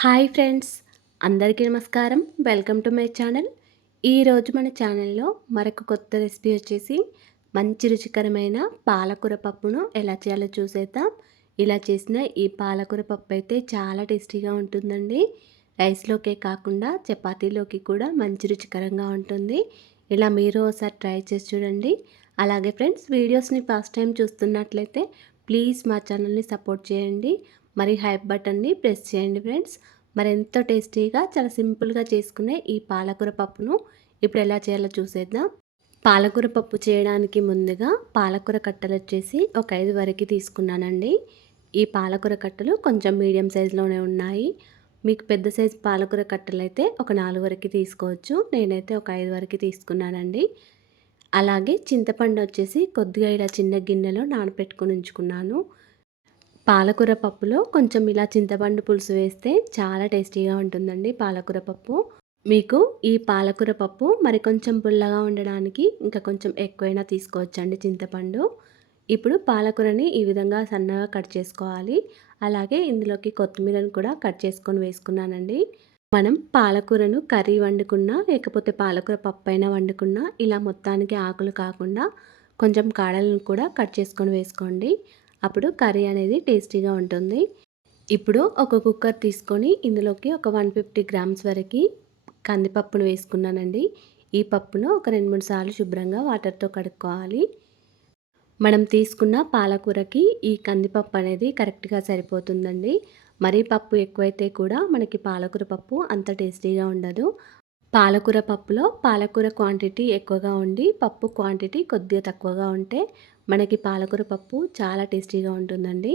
Hi friends, అందరికీ నమస్కారం. Welcome to my channel. ఈరోజు మన ఛానల్లో మరొక కొత్త రెసిపీ వచ్చేసి మంచి రుచికరమైన పాలకూర పప్పును ఎలా చేయాలో చూసేద్దాం. ఇలా చేసిన ఈ పాలకూర పప్పు అయితే చాలా టేస్టీగా ఉంటుందండి. రైస్లోకే కాకుండా చపాతీలోకి కూడా మంచి రుచికరంగా ఉంటుంది. ఇలా మీరు ఒకసారి ట్రై చేసి చూడండి. అలాగే ఫ్రెండ్స్, వీడియోస్ని ఫస్ట్ టైం చూస్తున్నట్లయితే ప్లీజ్ మా ఛానల్ని సపోర్ట్ చేయండి. మరి హైప్ బటన్ని ప్రెస్ చేయండి ఫ్రెండ్స్. మరి ఎంతో టేస్టీగా చాలా సింపుల్గా చేసుకునే ఈ పాలకూర పప్పును ఇప్పుడు ఎలా చేయాలో చూసేద్దాం. పాలకూర పప్పు చేయడానికి ముందుగా పాలకూర కట్టలు వచ్చేసి ఒక 5 వరకు తీసుకున్నానండి. ఈ పాలకూర కట్టలు కొంచెం మీడియం సైజులోనే ఉన్నాయి. మీకు పెద్ద సైజు పాలకూర కట్టలు అయితే ఒక 4 వరకు తీసుకోవచ్చు. నేనైతే ఒక 5 వరకు తీసుకున్నానండి. అలాగే చింతపండు వచ్చేసి కొద్దిగా ఇలా చిన్న గిన్నెలో నానబెట్టుకొని ఉంచుకున్నాను. పాలకూర పప్పులో కొంచెం ఇలా చింతపండు పులుసు వేస్తే చాలా టేస్టీగా ఉంటుందండి పాలకూర పప్పు. మీకు ఈ పాలకూర పప్పు మరి కొంచెం పుల్లగా ఉండడానికి ఇంకా కొంచెం ఎక్కువైనా తీసుకోవచ్చండి చింతపండు. ఇప్పుడు పాలకూరని ఈ విధంగా సన్నగా కట్ చేసుకోవాలి. అలాగే ఇందులోకి కొత్తిమీరను కూడా కట్ చేసుకొని వేసుకున్నానండి. మనం పాలకూరను కర్రీ వండుకున్నా లేకపోతే పాలకూర పప్పు అయినా వండుకున్నా ఇలా మొత్తానికి ఆకులు కాకుండా కొంచెం కాడలను కూడా కట్ చేసుకొని వేసుకోండి. అప్పుడు కర్రీ అనేది టేస్టీగా ఉంటుంది. ఇప్పుడు ఒక కుక్కర్ తీసుకొని ఇందులోకి ఒక 150 గ్రామ్స్ వరకు కందిపప్పును వేసుకున్నానండి. ఈ పప్పును ఒక 2-3 సార్లు శుభ్రంగా వాటర్తో కడుక్కోవాలి. మనం తీసుకున్న పాలకూరకి ఈ కందిపప్పు అనేది కరెక్ట్గా సరిపోతుందండి. మరీ పప్పు ఎక్కువైతే కూడా మనకి పాలకూర పప్పు అంత టేస్టీగా ఉండదు. పాలకూర పప్పులో పాలకూర క్వాంటిటీ ఎక్కువగా ఉండి పప్పు క్వాంటిటీ కొద్దిగా తక్కువగా ఉంటే మనకి పాలకూర పప్పు చాలా టేస్టీగా ఉంటుందండి.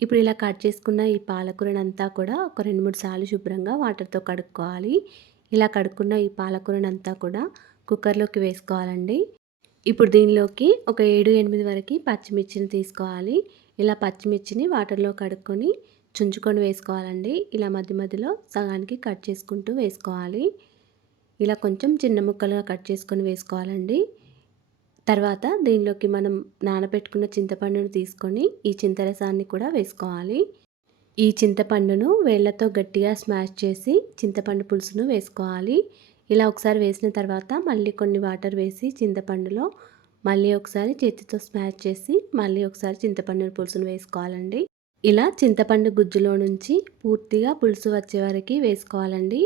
ఇప్పుడు ఇలా కట్ చేసుకున్న ఈ పాలకూరనంతా కూడా ఒక 2-3 సార్లు శుభ్రంగా వాటర్తో కడుక్కోవాలి. ఇలా కడుక్కున్న ఈ పాలకూరనంతా కూడా కుక్కర్లోకి వేసుకోవాలండి. ఇప్పుడు దీనిలోకి ఒక 7-8 వరకు పచ్చిమిర్చిని తీసుకోవాలి. ఇలా పచ్చిమిర్చిని వాటర్లో కడుక్కొని చుంచుకొని వేసుకోవాలండి. ఇలా మధ్య మధ్యలో సగానికి కట్ చేసుకుంటూ వేసుకోవాలి. ఇలా కొంచెం చిన్న ముక్కలుగా కట్ చేసుకొని వేసుకోవాలండి. తర్వాత దీనిలోకి మనం నానబెట్టుకున్న చింతపండును తీసుకొని ఈ చింతరసాన్ని కూడా వేసుకోవాలి. ఈ చింతపండును వేళ్ళతో గట్టిగా స్మాష్ చేసి చింతపండు పులుసును వేసుకోవాలి. ఇలా ఒకసారి వేసిన తర్వాత మళ్ళీ కొన్ని వాటర్ వేసి చింతపండులో మళ్ళీ ఒకసారి చేతితో స్మాష్ చేసి మళ్ళీ ఒకసారి చింతపండు పులుసును వేసుకోవాలండి. ఇలా చింతపండు గుజ్జులో నుంచి పూర్తిగా పులుసు వచ్చే వరకు వేసుకోవాలండి.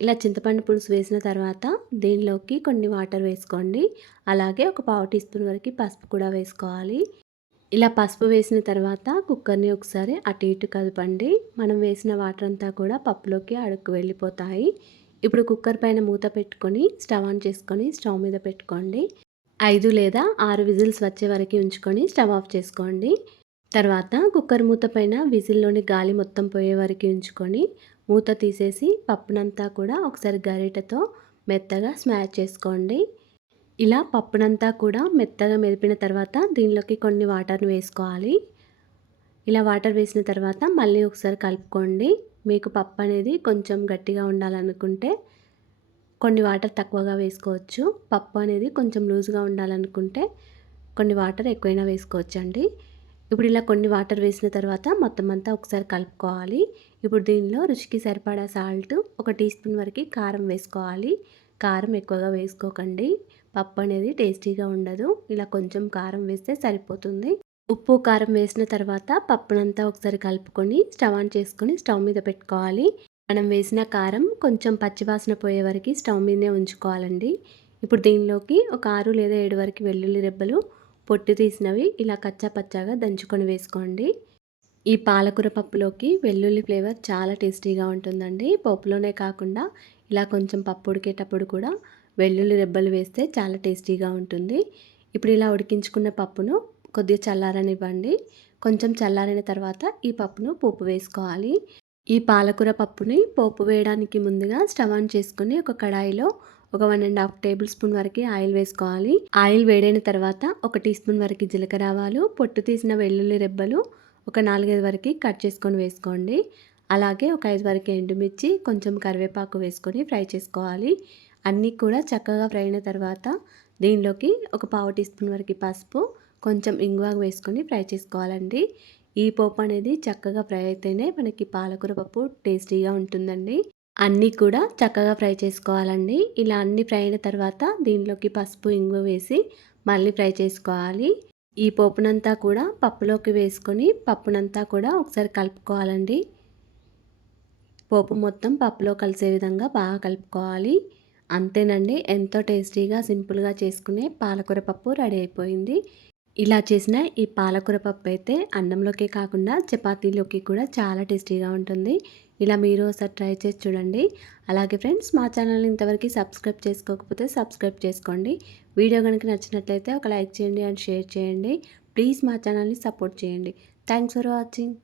ఇలా చింతపండు పులుసు వేసిన తర్వాత దీనిలోకి కొన్ని వాటర్ వేసుకోండి. అలాగే ఒక పావు టీ స్పూన్ వరకు పసుపు కూడా వేసుకోవాలి. ఇలా పసుపు వేసిన తర్వాత కుక్కర్ని ఒకసారి అటు ఇటు కదపండి. మనం వేసిన వాటర్ అంతా కూడా పప్పులోకి అడుక్కు వెళ్ళిపోతాయి. ఇప్పుడు కుక్కర్ పైన మూత పెట్టుకొని స్టవ్ ఆన్ చేసుకొని స్టవ్ మీద పెట్టుకోండి. 5 లేదా 6 విజిల్స్ వచ్చే వరకు ఉంచుకొని స్టవ్ ఆఫ్ చేసుకోండి. తర్వాత కుక్కర్ మూత పైన విజిల్లోని గాలి మొత్తం పోయే వరకు ఉంచుకొని మూత తీసేసి పప్పునంతా కూడా ఒకసారి గరిటెతో మెత్తగా స్మాష్ చేసుకోండి. ఇలా పప్పునంతా కూడా మెత్తగా మెదిపిన తర్వాత దీనిలోకి కొన్ని వాటర్ని వేసుకోవాలి. ఇలా వాటర్ వేసిన తర్వాత మళ్ళీ ఒకసారి కలుపుకోండి. మీకు పప్పు అనేది కొంచెం గట్టిగా ఉండాలనుకుంటే కొన్ని వాటర్ తక్కువగా వేసుకోవచ్చు. పప్పు అనేది కొంచెం లూజ్గా ఉండాలనుకుంటే కొన్ని వాటర్ ఎక్కువైనా వేసుకోవచ్చండి. ఇప్పుడు ఇలా కొన్ని వాటర్ వేసిన తర్వాత మొత్తం అంతా ఒకసారి కలుపుకోవాలి. ఇప్పుడు దీనిలో రుచికి సరిపడా సాల్ట్, ఒక టీ స్పూన్ వరకు కారం వేసుకోవాలి. కారం ఎక్కువగా వేసుకోకండి, పప్పు అనేది టేస్టీగా ఉండదు. ఇలా కొంచెం కారం వేస్తే సరిపోతుంది. ఉప్పు కారం వేసిన తర్వాత పప్పునంతా ఒకసారి కలుపుకొని స్టవ్ ఆన్ చేసుకొని స్టవ్ మీద పెట్టుకోవాలి. మనం వేసిన కారం కొంచెం పచ్చివాసన పోయే వరకు స్టవ్ మీదనే ఉంచుకోవాలండి. ఇప్పుడు దీనిలోకి ఒక 6 లేదా 7 వరకు వెల్లుల్లి రెబ్బలు పొట్టు తీసినవి ఇలా కచ్చా పచ్చాగా దంచుకొని వేసుకోండి. ఈ పాలకూర పప్పులోకి వెల్లుల్లి ఫ్లేవర్ చాలా టేస్టీగా ఉంటుందండి. పప్పులోనే కాకుండా ఇలా కొంచెం పప్పు ఉడికేటప్పుడు కూడా వెల్లుల్లి రెబ్బలు వేస్తే చాలా టేస్టీగా ఉంటుంది. ఇప్పుడు ఇలా ఉడికించుకున్న పప్పును కొద్దిగా చల్లారనివ్వండి. కొంచెం చల్లారిన తర్వాత ఈ పప్పును పోపు వేసుకోవాలి. ఈ పాలకూర పప్పుని పోపు వేయడానికి ముందుగా స్టవ్ ఆన్ చేసుకొని ఒక కడాయిలో ఒక 1.5 టేబుల్ స్పూన్ వరకు ఆయిల్ వేసుకోవాలి. ఆయిల్ వేడైన తర్వాత ఒక టీ స్పూన్ వరకు జీలకర్ర ఆవాలు, పొట్టు తీసిన వెల్లుల్లి రెబ్బలు ఒక 4-5 వరకు కట్ చేసుకొని వేసుకోండి. అలాగే ఒక 5 వరకు ఎండుమిర్చి, కొంచెం కరివేపాకు వేసుకొని ఫ్రై చేసుకోవాలి. అన్నీ కూడా చక్కగా ఫ్రై అయిన తర్వాత దీనిలోకి ఒక పావు టీ స్పూన్ వరకు పసుపు, కొంచెం ఇంగువ వేసుకొని ఫ్రై చేసుకోవాలండి. ఈ పోపు అనేది చక్కగా ఫ్రై అయితేనే మనకి పాలకూర పప్పు టేస్టీగా ఉంటుందండి. అన్నీ కూడా చక్కగా ఫ్రై చేసుకోవాలండి. ఇలా అన్నీ ఫ్రై అయిన తర్వాత దీనిలోకి పసుపు, ఇంగువ వేసి మళ్ళీ ఫ్రై చేసుకోవాలి. ఈ పోపునంతా కూడా పప్పులోకి వేసుకొని పప్పునంతా కూడా ఒకసారి కలుపుకోవాలండి. పోపు మొత్తం పప్పులో కలిసే విధంగా బాగా కలుపుకోవాలి. అంతేనండి, ఎంతో టేస్టీగా సింపుల్గా చేసుకునే పాలకూర పప్పు రెడీ అయిపోయింది. ఇలా చేసిన ఈ పాలకూర పప్పు అయితే అన్నంలోకే కాకుండా చపాతీలోకి కూడా చాలా టేస్టీగా ఉంటుంది. ఇలా మీరు ఒకసారి ట్రై చేసి చూడండి. అలాగే ఫ్రెండ్స్, మా ఛానల్ని ఇంతవరకు సబ్స్క్రైబ్ చేసుకోకపోతే సబ్స్క్రైబ్ చేసుకోండి. వీడియో కనుక నచ్చినట్లయితే ఒక లైక్ చేయండి అండ్ షేర్ చేయండి. ప్లీజ్ మా ఛానల్ని సపోర్ట్ చేయండి. Thanks for watching.